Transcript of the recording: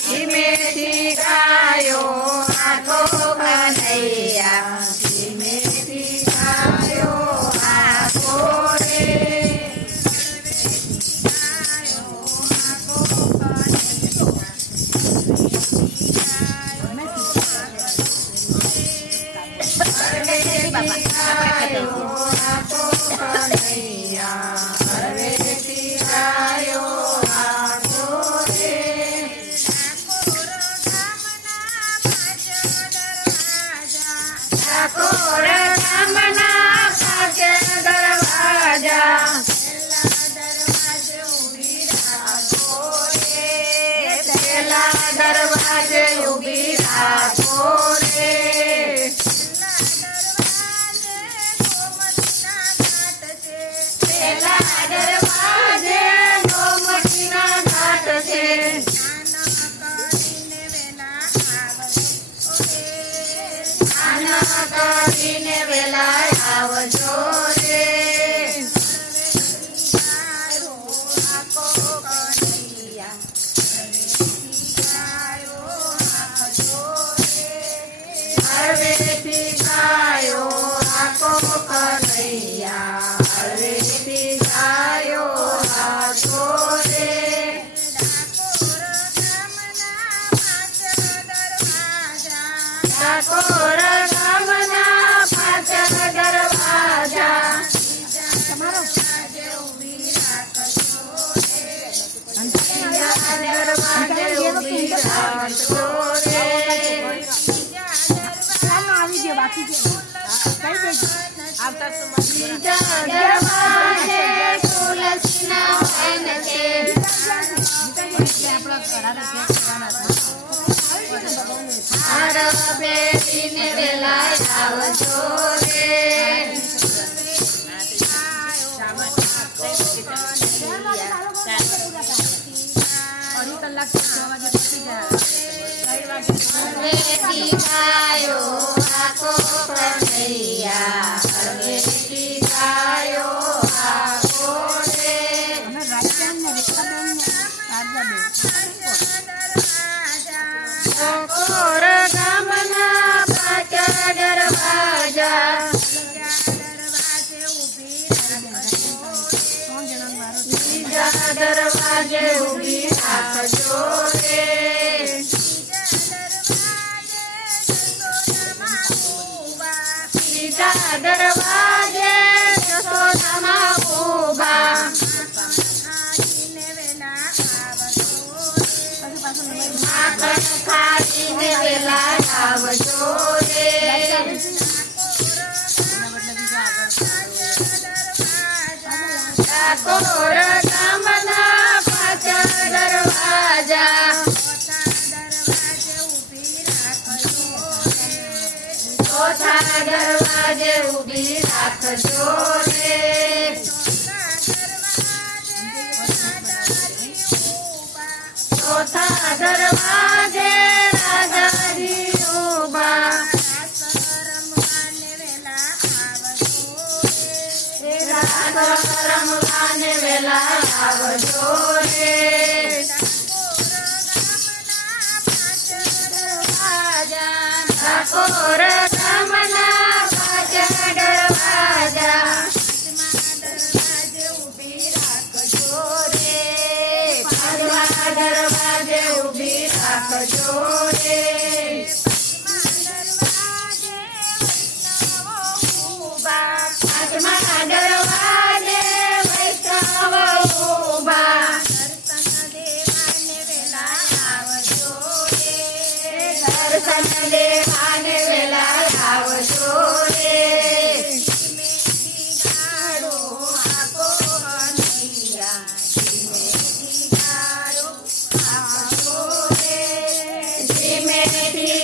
ધીમેથી ગાયો આખો કનૈયા, ધીમેથી ગાયો આખો રે, દરવાજે ઉભી રાખો રે, પેલા દરવાજે ગોમતીના ઘાટ છે, સ્નાન કરીને વેલા આવજો રે, હળવેથી ગાયો આખો કનૈયા, હળવેથી ગાયો આખો રે, ડાકોર ગામના પાંચ દરવાજા, દરવાજે ઉભી રાખજો રે, બેટીને વેલા આવજો રે, હળવેથી ગાયો આખો કનૈયા, હળવેથી ગાયો આખો રે, ડાકોર ગામના પાંચ દરવાજા, બીજા દરવાજે ઉભી રાખજો રે, બીજા દરવાજે જશોદામાં ઊભા, માખણ ખાઈને વેલા આવજો રે, ડાકોર ગામના પાંચ દરવાજા, ચોથા દરવાજે ઉભી રાખજો રે, ચોથા દરવાજે રાજાજી ઊભા, રાસ રમવાને વેલા આવજો રે, ડાકોર ગામના પાંચ દરવાજા, પાંચમા દરવાજે ઉભી રાખજો રે, પાંચમા દરવાજે વૈષ્ણવ ઊભા, દર્શન દેવાને વેલા આવજો રે, ધીમેથી